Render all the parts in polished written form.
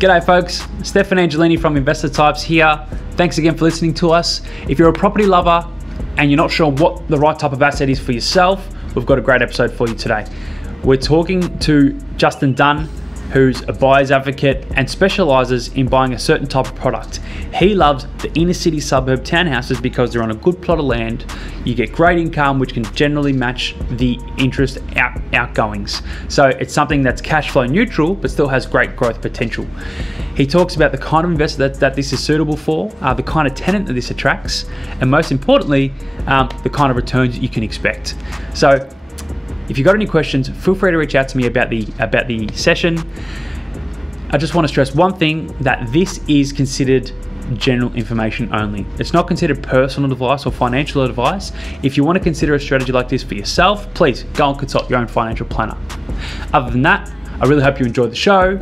G'day folks, Stefan Angelini from Investor Types here. Thanks again for listening to us. If you're a property lover and you're not sure what the right type of asset is for yourself, we've got a great episode for you today. We're talking to Justin Dunne, who's a buyer's advocate and specialises in buying a certain type of product. He loves the inner city suburb townhouses because they're on a good plot of land. You get great income, which can generally match the interest outgoings. So it's something that's cash flow neutral, but still has great growth potential. He talks about the kind of investor that this is suitable for, the kind of tenant that this attracts, and most importantly, the kind of returns that you can expect. So if you've got any questions, feel free to reach out to me about the session. I just want to stress one thing, that this is considered general information only. It's not considered personal advice or financial advice. If you want to consider a strategy like this for yourself, please go and consult your own financial planner. Other than that, I really hope you enjoyed the show.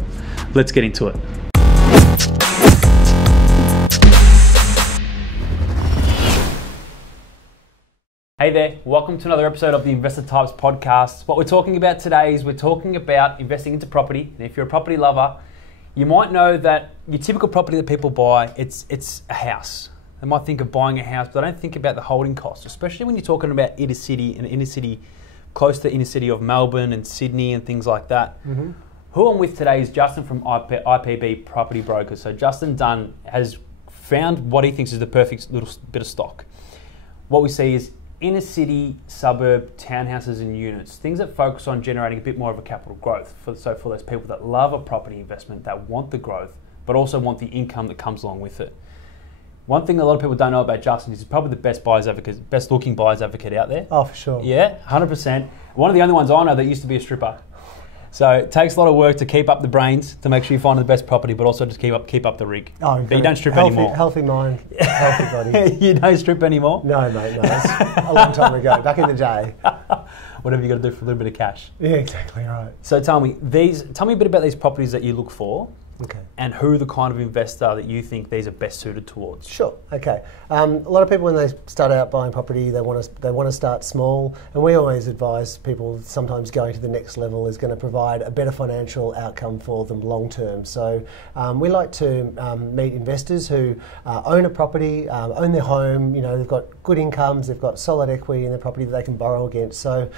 Let's get into it. Hey there, welcome to another episode of the Investor Types podcast. What we're talking about today is we're talking about investing into property. And if you're a property lover, you might know that your typical property that people buy, it's a house. They might think of buying a house, but they don't think about the holding costs, especially when you're talking about inner city, close to the inner city of Melbourne and Sydney and things like that. Mm-hmm. Who I'm with today is Justin from IPB Property Brokers. So Justin Dunne has found what he thinks is the perfect little bit of stock. What we see is inner city, suburb, townhouses and units, things that focus on generating a bit more of a capital growth. So for those people that love a property investment, that want the growth, but also want the income that comes along with it. One thing a lot of people don't know about Justin is he's probably the best looking buyer's advocate out there. Oh, for sure. Yeah, 100%. One of the only ones I know that used to be a stripper. So it takes a lot of work to keep up the brains, to make sure you find the best property, but also just keep up the rig. Oh, but you don't strip anymore. Healthy mind, healthy body. You don't strip anymore? No, mate, no. That's a long time ago, back in the day. Whatever you got to do for a little bit of cash. Yeah, exactly right. So tell me a bit about these properties that you look for. Okay. And who the kind of investor that you think these are best suited towards. Sure. Okay. A lot of people, when they start out buying property, they want to start small, and we always advise people sometimes going to the next level is going to provide a better financial outcome for them long term. So we like to meet investors who own a property, own their home. You know, they've got good incomes, they've got solid equity in their property that they can borrow against. So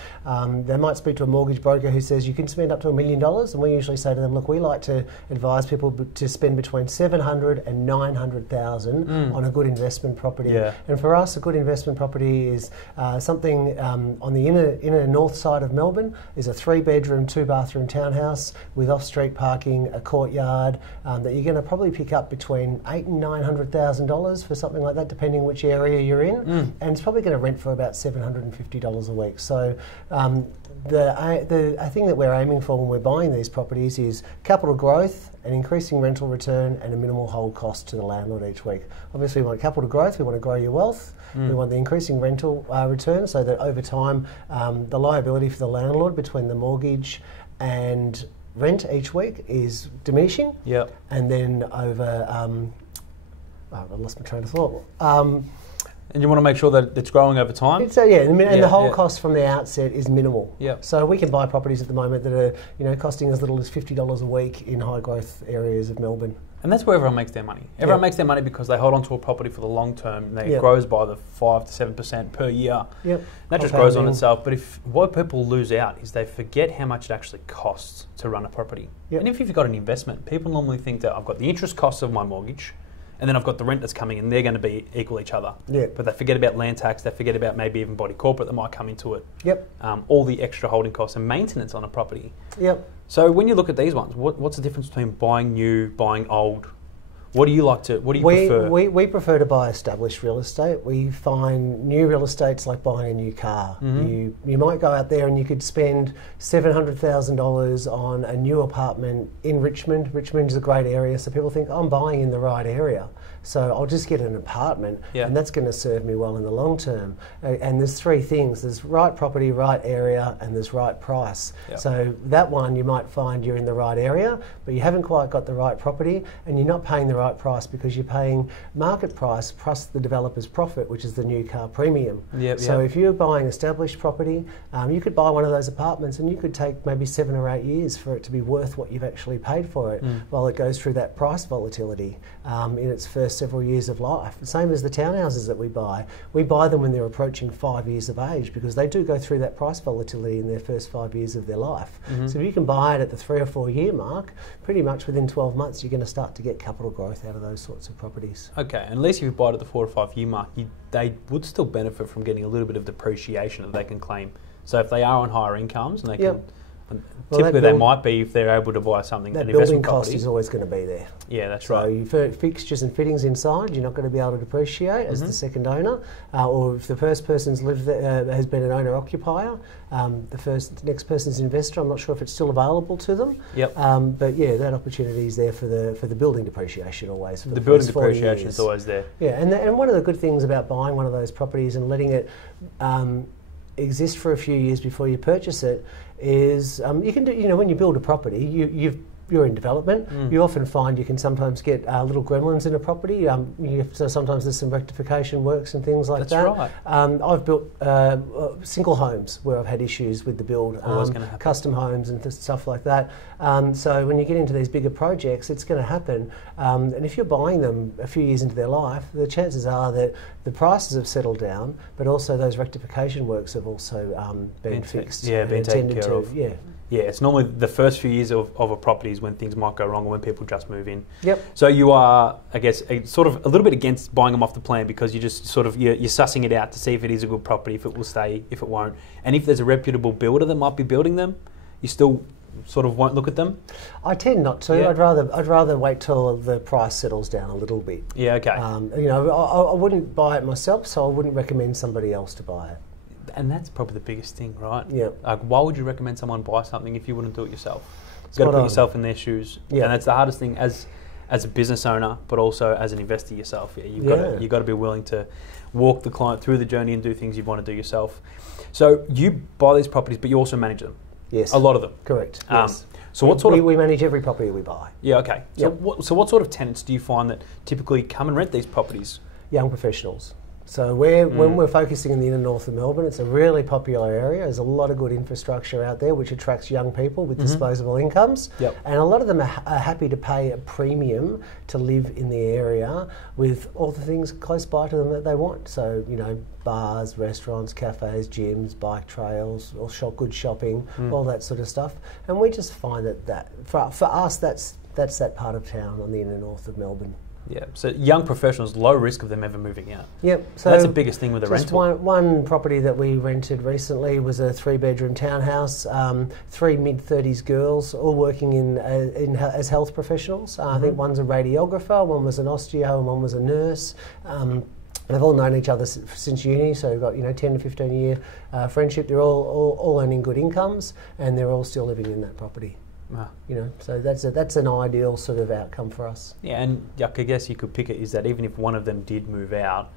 they might speak to a mortgage broker who says you can spend up to $1 million, and we usually say to them, look, we like to advise people to spend between $700,000 and $900,000 on a good investment property. Yeah. And for us, a good investment property is something on the inner north side of Melbourne. Is a 3-bedroom, 2-bathroom townhouse with off-street parking, a courtyard that you're going to probably pick up between $800,000 and $900,000 for something like that, depending which area you're in. And it's probably going to rent for about $750 a week. So the thing that we're aiming for when we're buying these properties is capital growth, an increasing rental return and a minimal hold cost to the landlord each week. Obviously we want capital growth, we want to grow your wealth, we want the increasing rental return so that over time the liability for the landlord between the mortgage and rent each week is diminishing. Yep. And then over, I lost my train of thought. And you want to make sure that it's growing over time? So and the whole cost from the outset is minimal. Yep. So we can buy properties at the moment that are costing as little as $50 a week in high growth areas of Melbourne. And that's where everyone makes their money. Everyone makes their money because they hold on to a property for the long term. And it grows by the 5 to 7% per year. Yep. That just grows on itself. But what people lose out is they forget how much it actually costs to run a property. Yep. And if you've got an investment, people normally think that I've got the interest costs of my mortgage, and then I've got the rent that's coming in, they're going to be equal each other. Yep. But they forget about land tax, they forget about maybe even body corporate that might come into it. Yep. All the extra holding costs and maintenance on a property. Yep. So when you look at these ones, what's the difference between buying new, buying old? What do you prefer? We prefer to buy established real estate. We find new real estate's like buying a new car. Mm-hmm. You might go out there and you could spend $700,000 on a new apartment in Richmond. Richmond is a great area, so people think, I'm buying in the right area. So I'll just get an apartment, and that's going to serve me well in the long term. And there's three things. There's right property, right area, and there's right price. Yep. So that one you might find you're in the right area, but you haven't quite got the right property, and you're not paying the right price because you're paying market price plus the developer's profit, which is the new car premium. So if you're buying established property, you could buy one of those apartments and you could take maybe 7 or 8 years for it to be worth what you've actually paid for it while it goes through that price volatility in its first several years of life. Same as the townhouses that we buy. We buy them when they're approaching 5 years of age because they do go through that price volatility in their first 5 years of their life. So if you can buy it at the 3 or 4 year mark, pretty much within 12 months you're going to start to get capital growth out of those sorts of properties. Okay, and at least if you buy it at the 4 or 5 year mark, they would still benefit from getting a little bit of depreciation that they can claim. So if they are on higher incomes, and they can, typically they might be if they're able to buy something. That building cost is always going to be there. Yeah, that's right. So your fixtures and fittings inside, you're not going to be able to depreciate as the second owner, or if the first person's lived there, has been an owner occupier, the next person's investor. I'm not sure if it's still available to them. But yeah, that opportunity is there for the building depreciation always. For the building depreciation is always there. Yeah, and one of the good things about buying one of those properties and letting it exist for a few years before you purchase it is you can do, when you build a property, you're in development. You often find you can sometimes get little gremlins in a property. So sometimes there's some rectification works and things like that. That's right. I've built single homes where I've had issues with the build, custom homes and stuff like that. So when you get into these bigger projects, it's going to happen. And if you're buying them a few years into their life, the chances are that the prices have settled down, but also those rectification works have also been fixed. Yeah, been taken care of. Yeah, it's normally the first few years of a property is when things might go wrong or when people just move in. Yep. So you are, I guess, sort of a little bit against buying them off the plan because you just sort of, you're sussing it out to see if it is a good property, if it will stay, if it won't. And if there's a reputable builder that might be building them, you still sort of won't look at them? I tend not to. I'd rather wait till the price settles down a little bit. Yeah, okay. I wouldn't buy it myself, so I wouldn't recommend somebody else to buy it. And that's probably the biggest thing, right? Yeah. Like, why would you recommend someone buy something if you wouldn't do it yourself? You've got to put yourself in their shoes. Yeah. And that's the hardest thing as a business owner, but also as an investor yourself. Yeah, you've got to be willing to walk the client through the journey and do things you want to do yourself. So you buy these properties, but you also manage them. Yes. A lot of them. Correct. Yes. So what sort of... We manage every property we buy. Yeah, okay. So, what sort of tenants do you find that typically come and rent these properties? Young professionals. So when we're focusing in the inner north of Melbourne, it's a really popular area. There's a lot of good infrastructure out there which attracts young people with disposable incomes. And a lot of them are happy to pay a premium to live in the area with all the things close by to them that they want. So, bars, restaurants, cafes, gyms, bike trails, or good shopping, all that sort of stuff. And we just find that for us, that's that part of town on the inner north of Melbourne. Yeah, so young professionals, low risk of them ever moving out. Yep. So that's the biggest thing with a rental. One property that we rented recently was a 3-bedroom townhouse, 3 mid-30s girls, all working as health professionals. I think one's a radiographer, one was an osteo, and one was a nurse. They've all known each other since uni, so we've got 10 to 15 year friendship. They're all earning good incomes, and they're all still living in that property. So that's an ideal sort of outcome for us. Yeah, and I guess you could pick it is that even if one of them did move out,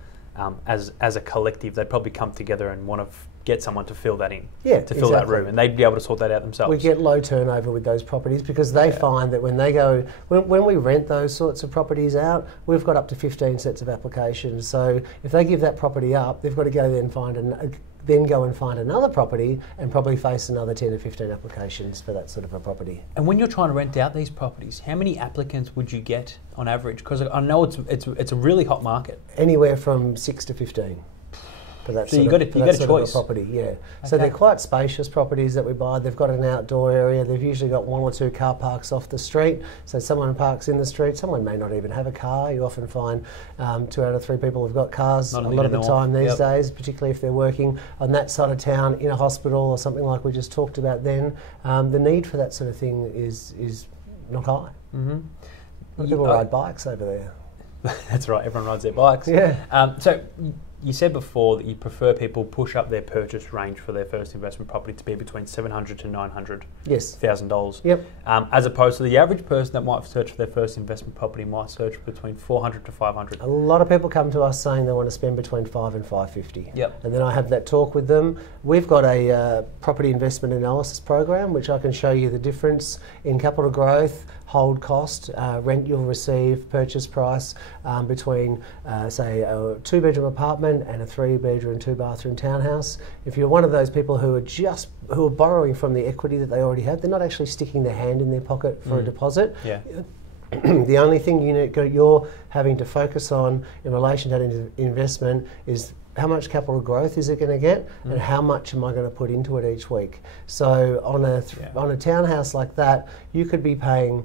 as a collective, they'd probably come together and want to get someone to fill that in, to fill that room, and they'd be able to sort that out themselves. We get low turnover with those properties because they find that when we rent those sorts of properties out, we've got up to 15 sets of applications. So if they give that property up, they've got to go there and go and find another property and probably face another 10 or 15 applications for that sort of a property. And when you're trying to rent out these properties, how many applicants would you get on average? Because I know it's a really hot market. Anywhere from 6 to 15. For that so you got a choice. Property, yeah. Okay. So they're quite spacious properties that we buy. They've got an outdoor area. They've usually got 1 or 2 car parks off the street. So someone parks in the street. Someone may not even have a car. You often find 2 out of 3 people have got cars a lot of the time these days, particularly if they're working on that side of town in a hospital or something like we just talked about then. The need for that sort of thing is not high. People ride bikes over there. That's right. Everyone rides their bikes. Yeah. So you said before that you prefer people push up their purchase range for their first investment property to be between $700,000 to $900,000. Yep. As opposed to the average person that might search for their first investment property might search between $400,000 to $500,000. A lot of people come to us saying they want to spend between $5,000 and $550,000. Yep. And then I have that talk with them. We've got a property investment analysis program which I can show you the difference in capital growth, hold cost, rent you'll receive, purchase price between, say, a 2-bedroom apartment and a 3-bedroom, 2-bathroom townhouse. If you're one of those people who are borrowing from the equity that they already have, they're not actually sticking their hand in their pocket for a deposit. Yeah. The only thing you're having to focus on in relation to that investment is how much capital growth is it going to get, and how much am I going to put into it each week. So on a townhouse like that, you could be paying,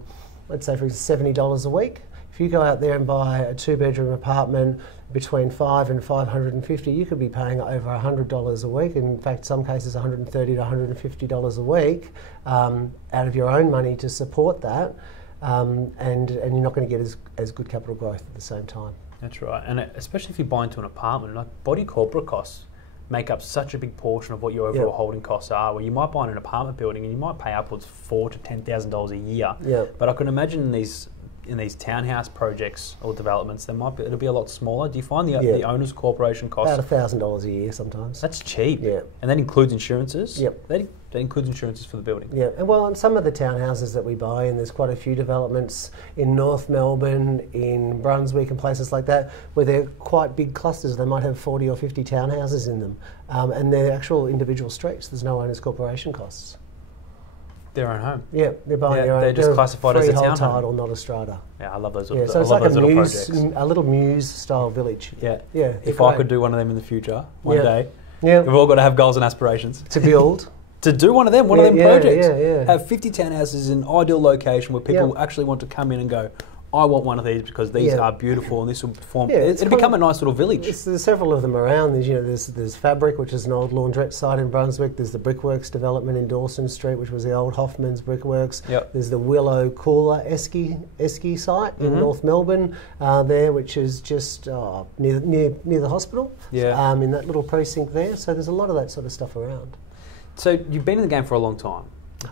let's say, for example, $70 a week. If you go out there and buy a 2-bedroom apartment between $5 and $550, you could be paying over $100 a week. In fact, some cases $130 to $150 a week out of your own money to support that. And you're not going to get as good capital growth at the same time. That's right, and especially if you buy into an apartment, like body corporate costs make up such a big portion of what your overall holding costs are. Where you might buy in an apartment building and you might pay upwards $4,000 to $10,000 a year. But I can imagine in these townhouse projects or developments, it'll be a lot smaller. Do you find the owner's corporation costs about $1,000 a year sometimes? That's cheap. Yeah, and that includes insurances. Yep. That includes insurances for the building. Yeah, and well, on some of the townhouses that we buy, and there's quite a few developments in North Melbourne, in Brunswick and places like that, where they're quite big clusters. They might have 40 or 50 townhouses in them, and they're actual individual streets. There's no owner's corporation costs. Their own home. Yeah, they're buying their own. They're just classified as a townhome. Title, not a strata. Yeah, I love those. Yeah, so it's like a little muse-style village. Yeah, yeah. If I could do one of them in the future, one day, we've all got to have goals and aspirations to build. To do one of them projects. Yeah. Have 50 townhouses in an ideal location where people actually want to come in and go, I want one of these because these are beautiful and this will form. It'll become a nice little village. There's several of them around. There's Fabric, which is an old laundrette site in Brunswick. There's the Brickworks development in Dawson Street, which was the old Hoffman's Brickworks. There's the Willow Cooler Esky site in North Melbourne there, which is just near the hospital. In that little precinct there. So there's a lot of that sort of stuff around. So you've been in the game for a long time.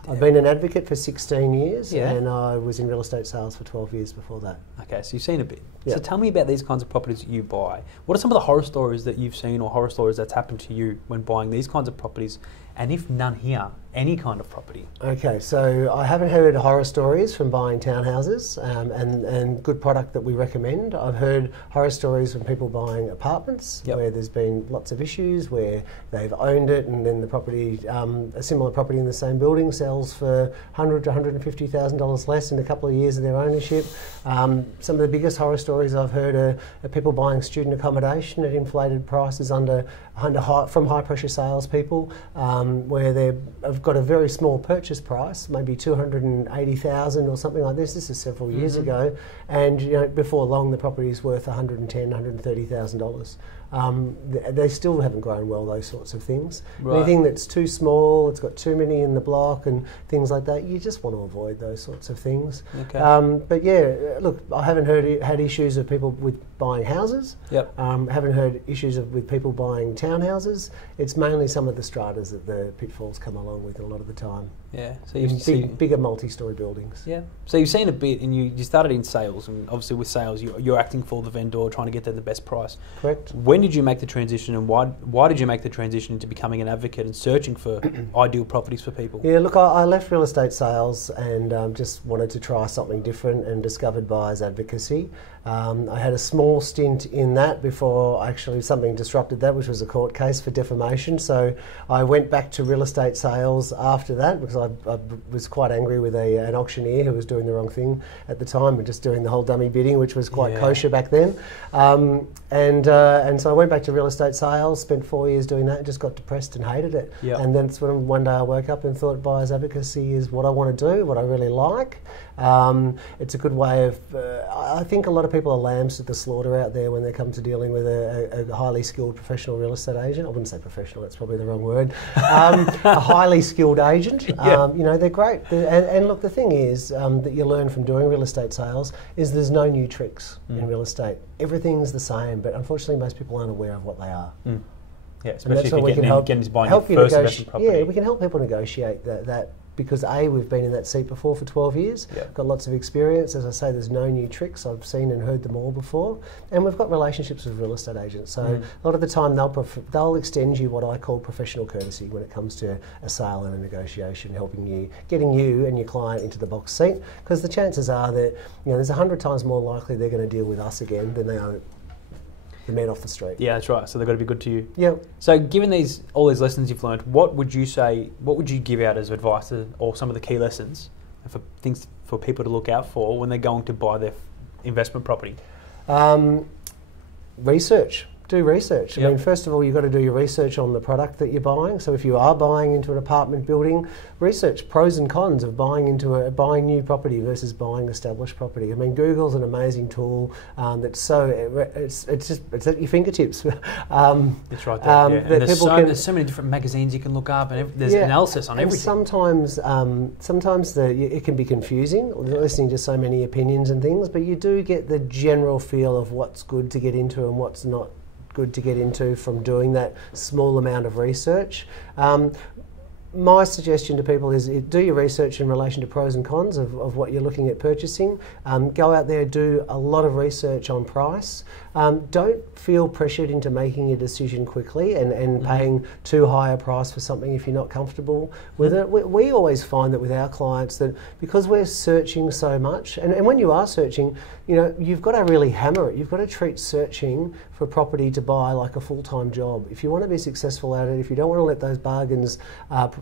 I've been an advocate for 16 years and I was in real estate sales for 12 years before that. Okay, so you've seen a bit. So tell me about these kinds of properties that you buy. What are some of the horror stories that you've seen or horror stories that's happened to you when buying these kinds of properties? And if none here, any kind of property? Okay, so I haven't heard horror stories from buying townhouses and good product that we recommend. I've heard horror stories from people buying apartments where there's been lots of issues, where they've owned it and then the property, a similar property in the same building sells for $100,000 to $150,000 less in a couple of years of their ownership. Some of the biggest horror stories I've heard are people buying student accommodation at inflated prices from high pressure salespeople, where they've got a very small purchase price, maybe $280,000 or something like this. This is several years ago, and before long the property is worth $110,000, $130,000. They still haven't grown well, those sorts of things. Anything that's too small, it's got too many in the block and things like that, you just want to avoid those sorts of things. But yeah, look, I haven't had issues of people with buying houses. Haven't heard issues with people buying townhouses. It's mainly some of the stratas that the pitfalls come along with a lot of the time. So you've bigger multi-storey buildings. So you've seen a bit, and you started in sales, and obviously with sales you're acting for the vendor, trying to get them the best price. Correct. When did you make the transition, and why did you make the transition into becoming an advocate and searching for ideal properties for people? Yeah, look, I left real estate sales and just wanted to try something different and discovered buyers advocacy. I had a small stint in that before actually something disrupted that, which was a court case for defamation. So I went back to real estate sales after that because I was quite angry with an auctioneer who was doing the wrong thing at the time and just doing the whole dummy bidding, which was quite kosher back then. And so I went back to real estate sales, spent 4 years doing that, and just got depressed and hated it. And then when one day I woke up and thought buyers advocacy is what I want to do, what I really like. It's a good way of, I think a lot of people are lambs to the slaughter out there when they come to dealing with a highly skilled professional real estate agent. I wouldn't say professional, that's probably the wrong word. A highly skilled agent. They're great. And look, the thing is that you learn from doing real estate sales is there's no new tricks in real estate. Everything's the same, but unfortunately most people aren't aware of what they are. Especially if you're getting into buying your first investment property. Yeah, we can help people negotiate because we've been in that seat before for 12 years, got lots of experience. As I say, there's no new tricks. I've seen and heard them all before. And we've got relationships with real estate agents. So a lot of the time they'll extend you what I call professional courtesy when it comes to a sale and a negotiation, helping you, getting you and your client into the box seat, because the chances are that there's 100 times more likely they're going to deal with us again than they are the man off the street. Yeah, that's right. So they've got to be good to you. Yeah. So given all these lessons you've learned, what would you give out as advice or some of the key lessons for things for people to look out for when they're going to buy their investment property? Research. Do research. I mean, first of all, you've got to do your research on the product that you're buying. So if you are buying into an apartment building, research pros and cons of buying new property versus buying established property. I mean, Google's an amazing tool it's at your fingertips. It's right there. There's so many different magazines you can look up, and there's analysis on everything. Sometimes it can be confusing listening to so many opinions and things, but you do get the general feel of what's good to get into and what's not good to get into from doing that small amount of research. My suggestion to people is do your research in relation to pros and cons of what you're looking at purchasing. Go out there, do a lot of research on price. Don't feel pressured into making a decision quickly and paying too high a price for something if you're not comfortable with it. We always find that with our clients that because we're searching so much, and when you are searching, you've got to really hammer it. You've got to treat searching for property to buy like a full-time job. If you want to be successful at it, if you don't want to let those bargains,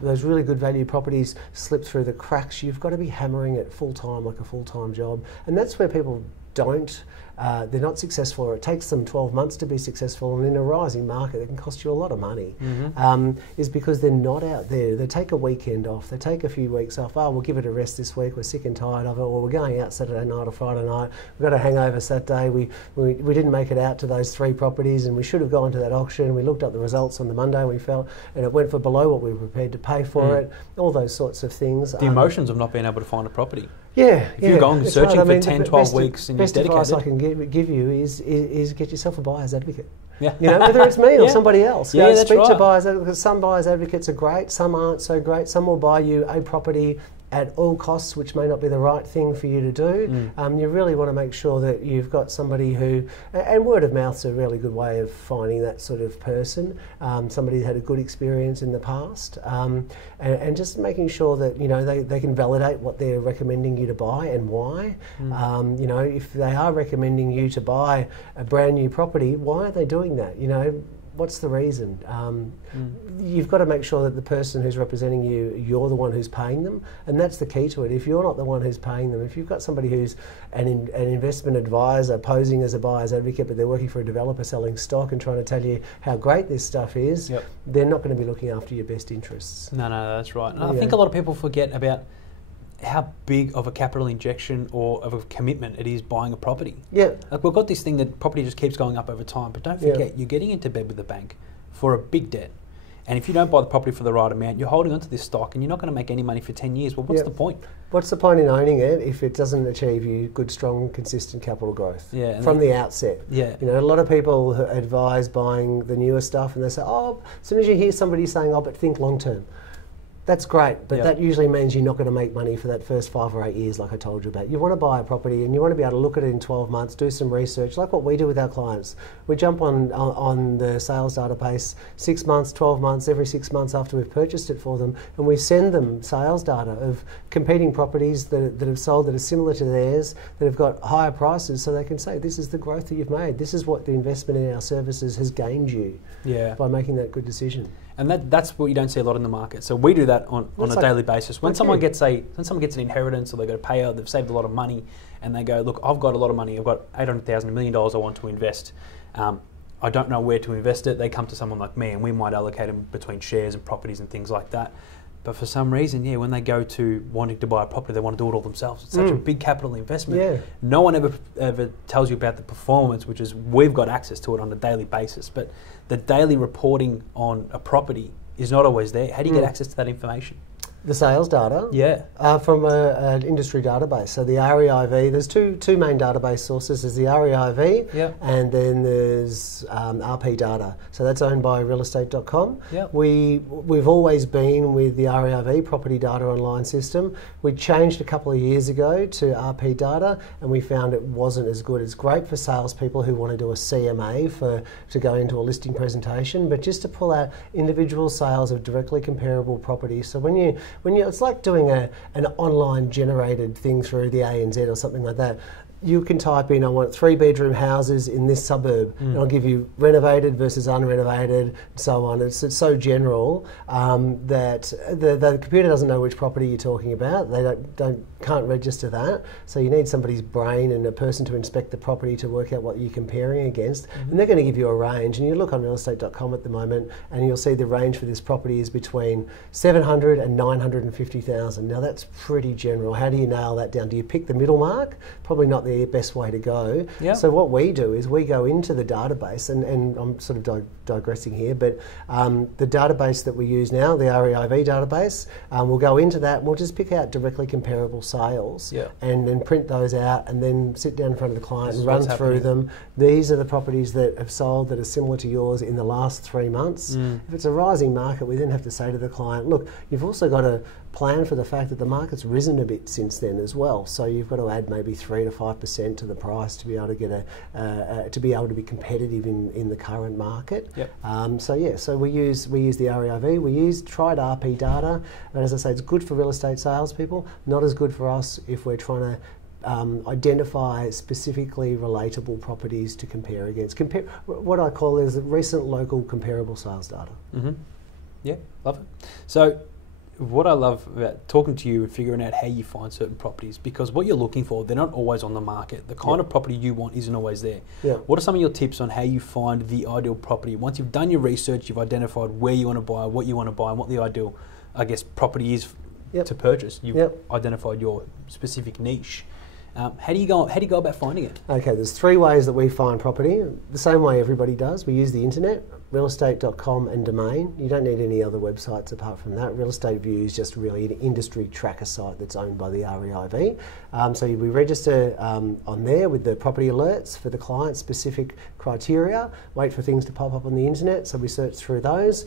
those really good value properties slip through the cracks, you've got to be hammering it full-time like a full-time job. And that's where people they're not successful, or it takes them 12 months to be successful, and in a rising market that can cost you a lot of money, is because they're not out there. They take a weekend off, they take a few weeks off, we'll give it a rest this week, we're sick and tired of it, or we're going out Saturday night or Friday night, we've got a hangover Saturday, we didn't make it out to those 3 properties and we should have gone to that auction, we looked up the results on the Monday and we felt, and it went for below what we were prepared to pay for it, all those sorts of things. The emotions of not being able to find a property. If you're going searching for 10, 12 weeks and you're dedicated. Best advice I can give you is get yourself a buyer's advocate. Whether it's me or somebody else. Speak to buyers advocates. Some buyer's advocates are great, some aren't so great. Some will buy you a property at all costs, which may not be the right thing for you to do. You really want to make sure that you've got somebody who, and word of mouth's a really good way of finding that sort of person, somebody who had a good experience in the past, and just making sure that they can validate what they're recommending you to buy and why. If they are recommending you to buy a brand new property, why are they doing that? What's the reason? You've got to make sure that the person who's representing you, you're the one who's paying them, and that's the key to it. If you're not the one who's paying them, if you've got somebody who's an investment advisor posing as a buyer's advocate, but they're working for a developer selling stock and trying to tell you how great this stuff is, they're not going to be looking after your best interests. No, that's right. And I think a lot of people forget about how big of a capital injection or of a commitment it is buying a property. Like we've got this thing that property just keeps going up over time, but don't forget you're getting into bed with the bank for a big debt. And if you don't buy the property for the right amount, you're holding onto this stock and you're not going to make any money for 10 years. Well, what's the point? What's the point in owning it if it doesn't achieve you good, strong, consistent capital growth from the outset? A lot of people advise buying the newer stuff and they say, as soon as you hear somebody saying, but think long term. That's great, but that usually means you're not going to make money for that first 5 or 8 years like I told you about. You want to buy a property and you want to be able to look at it in 12 months, do some research, like what we do with our clients. We jump on the sales database 6 months, 12 months, every 6 months after we've purchased it for them, and we send them sales data of competing properties that have sold that are similar to theirs, that have got higher prices, so they can say, this is the growth that you've made, this is what the investment in our services has gained you by making that good decision. And that's what you don't see a lot in the market. So we do that on a daily basis. When someone gets an inheritance or they've got a payout, they've saved a lot of money, and they go, look, I've got a lot of money. I've got $800,000, $1 million I want to invest. I don't know where to invest it. They come to someone like me, and we might allocate them between shares and properties and things like that. But for some reason, when they go to wanting to buy a property, they want to do it all themselves. It's such a big capital investment. No one ever tells you about the performance, which is we've got access to it on a daily basis. But the daily reporting on a property is not always there. How do you get access to that information? The sales data? Yeah. From an industry database. So the REIV, there's two main database sources. There's the REIV, Yep. and then there's RP data. So that's owned by realestate.com. Yep. We've always been with the REIV, Property Data Online System. We changed a couple of years ago to RP data, and we found it wasn't as good. It's great for salespeople who want to do a CMA to go into a listing presentation, but just to pull out individual sales of directly comparable properties. So when you it's like doing an online generated thing through the ANZ or something like that. You can type in, I want 3-bedroom houses in this suburb, and I'll give you renovated versus unrenovated, and so on. It's so general that the computer doesn't know which property you're talking about. They can't register that. So you need somebody's brain and a person to inspect the property to work out what you're comparing against. And they're going to give you a range. And you look on realestate.com at the moment, and you'll see the range for this property is between 700 and 950,000. Now that's pretty general. How do you nail that down? Do you pick the middle mark? Probably not the best way to go. Yep. So what we do is we go into the database, and I'm sort of digressing here, but the database that we use now, the REIV database, we'll go into that and we'll just pick out directly comparable sales, and then print those out and then sit down in front of the client and run through them. These are the properties that have sold that are similar to yours in the last 3 months. If it's a rising market, we then have to say to the client, look, you've also got to plan for the fact that the market's risen a bit since then as well. So you've got to add maybe 3 to 5% to the price to be able to get to be competitive in the current market. So we use the REIV. We tried RP data, and as I say, it's good for real estate salespeople. Not as good for us if we're trying to identify specifically relatable properties to compare against. What I call is the recent local comparable sales data. Yeah, love it. So what I love about talking to you and figuring out how you find certain properties, because what you're looking for, they're not always on the market. The kind of property you want isn't always there. What are some of your tips on how you find the ideal property? Once you've done your research, you've identified where you want to buy, what you want to buy, and what the ideal, I guess, property is to purchase. You've identified your specific niche. How do you go about finding it? Okay, there's 3 ways that we find property. The same way everybody does. We use the internet, realestate.com and domain. You don't need any other websites apart from that. Real Estate View is just really an industry tracker site that's owned by the REIV. So we register on there with the property alerts for the client-specific criteria, wait for things to pop up on the internet, so we search through those.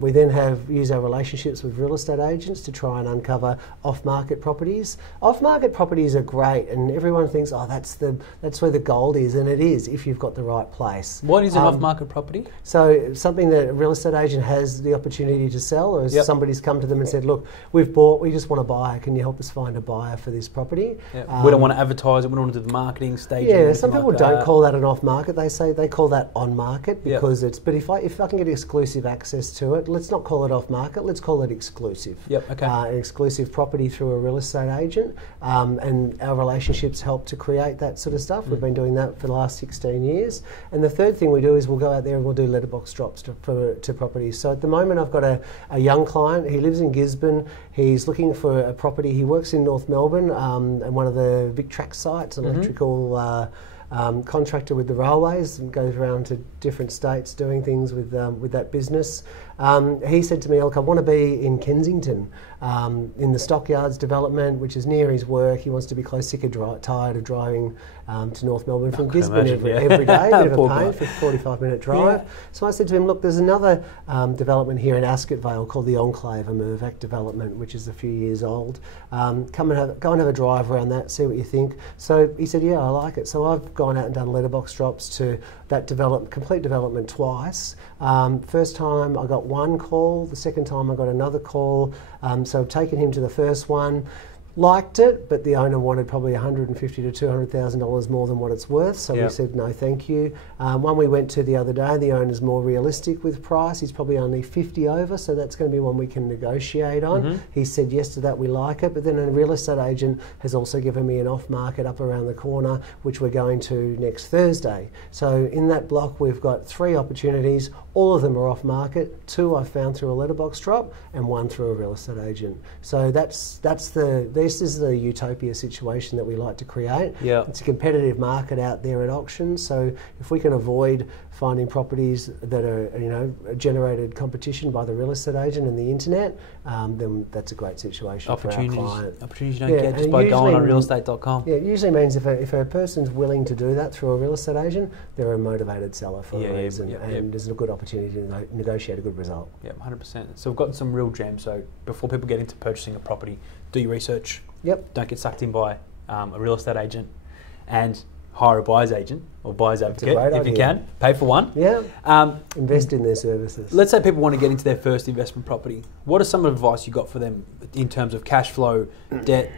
We then use our relationships with real estate agents to try and uncover off-market properties. Off-market properties are great, and everyone thinks, oh, that's where the gold is, and it is if you've got the right place. What is an off-market property? So something that a real estate agent has the opportunity to sell, or somebody's come to them and said, look, we've bought, we just want to buy, can you help us find a buyer for this property? We don't want to advertise it, we don't want to do the marketing stage. Some people don't call that an off-market, they call that on-market because it's, but if I can get exclusive access to it, let's not call it off-market, let's call it exclusive. An exclusive property through a real estate agent, and our relationships help to create that sort of stuff. We've been doing that for the last 16 years. And the third thing we do is we'll go out there and we'll do letterbox drops to properties. So at the moment I've got a young client, he lives in Gisborne, he's looking for a property, he works in North Melbourne, and one of the big track sites, electrical contractor with the railways, and goes around to different states doing things with that business. He said to me, look, I want to be in Kensington, in the Stockyards development, which is near his work. He wants to be close, sick and tired of driving to North Melbourne from Gisborne every day, bit of a pain for a 45-minute drive. So I said to him, look, there's another development here in Ascot Vale called the Enclave, a Mirvac development, which is a few years old. Go and have a drive around that, see what you think. So he said, yeah, I like it. So I've gone out and done letterbox drops to that complete development twice. First time I got 1 call, the second time I got another call. So I've taken him to the first one, liked it, but the owner wanted probably $150,000 to $200,000 more than what it's worth, so we said no thank you. One we went to the other day, the owner's more realistic with price, he's probably only 50 over, so that's going to be one we can negotiate on. He said yes to that, we like it, but then a real estate agent has also given me an off-market up around the corner, which we're going to next Thursday. So in that block we've got 3 opportunities, all of them are off-market, 2 I've found through a letterbox drop, and 1 through a real estate agent. So they're this is the utopia situation that we like to create. Yeah. It's a competitive market out there at auctions, so if we can avoid finding properties that are, generated competition by the real estate agent and the internet, then that's a great situation for our client. Opportunities you don't get just by going on realestate.com. Yeah, it usually means if a person's willing to do that through a real estate agent, they're a motivated seller for a reason, and there's a good opportunity to negotiate a good result. Yeah, 100%. So we've got some real gems. So before people get into purchasing a property, do your research. Yep. Don't get sucked in by a real estate agent, and hire a buyer's agent or buyer's advocate if you can. Pay for one. Yeah. Invest in their services. Let's say people want to get into their first investment property. What are some advice you got for them in terms of cash flow, debt,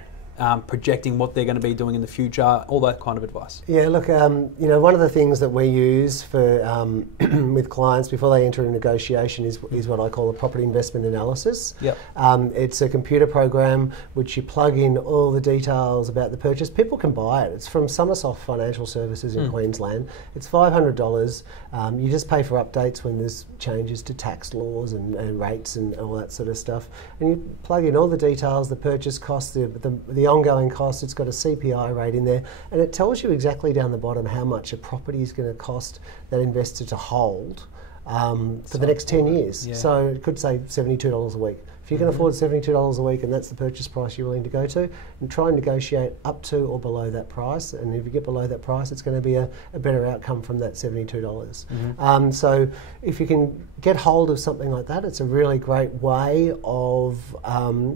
projecting what they're going to be doing in the future, all that kind of advice? Yeah, look, one of the things that we use for with clients before they enter a negotiation is what I call a property investment analysis. Yep. It's a computer program which you plug in all the details about the purchase. People can buy it. It's from Somersoft Financial Services in Queensland. It's $500. You just pay for updates when there's changes to tax laws and rates and all that sort of stuff. And you plug in all the details, the purchase costs, the ongoing costs. It's got a CPI rate in there, and it tells you exactly down the bottom how much a property is going to cost that investor to hold for the next 10 years. Yeah. So it could say $72 a week. If you can afford $72 a week and that's the purchase price you're willing to go to, and try and negotiate up to or below that price. And if you get below that price, it's going to be a better outcome from that $72. So if you can get hold of something like that, it's a really great way of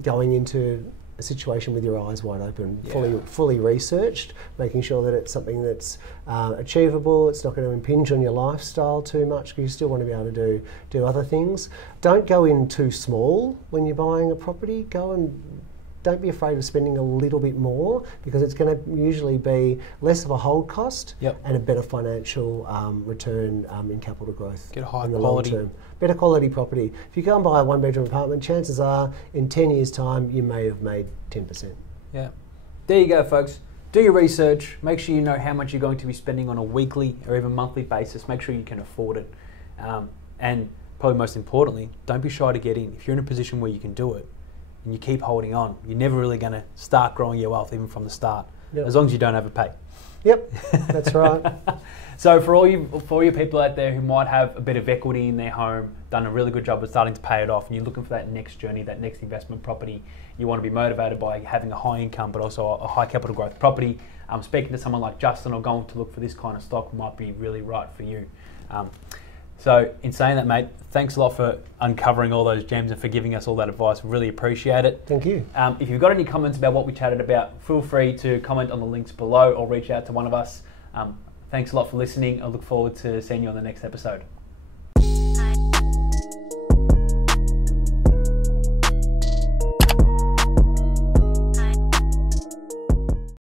going into a situation with your eyes wide open, fully researched, making sure that it's something that's achievable. It's not going to impinge on your lifestyle too much, because you still want to be able to do other things. Don't go in too small when you're buying a property. Don't be afraid of spending a little bit more, because it's going to usually be less of a hold cost and a better financial return in capital growth. Get a high in the quality. long term. Better quality property. If you go and buy a one-bedroom apartment, chances are in 10 years' time you may have made 10%. Yeah. There you go, folks. Do your research. Make sure you know how much you're going to be spending on a weekly or even monthly basis. Make sure you can afford it. And probably most importantly, don't be shy to get in. If you're in a position where you can do it, and you keep holding on, you're never really going to start growing your wealth even from the start, as long as you don't overpay. Yep, that's right. So for all you people out there who might have a bit of equity in their home, done a really good job of starting to pay it off, and you're looking for that next journey, that next investment property, you want to be motivated by having a high income but also a high capital growth property, speaking to someone like Justin or going to look for this kind of stock might be really right for you. So in saying that, mate, thanks a lot for uncovering all those gems and for giving us all that advice. Really appreciate it. Thank you. If you've got any comments about what we chatted about, feel free to comment on the links below or reach out to one of us. Thanks a lot for listening. I look forward to seeing you on the next episode.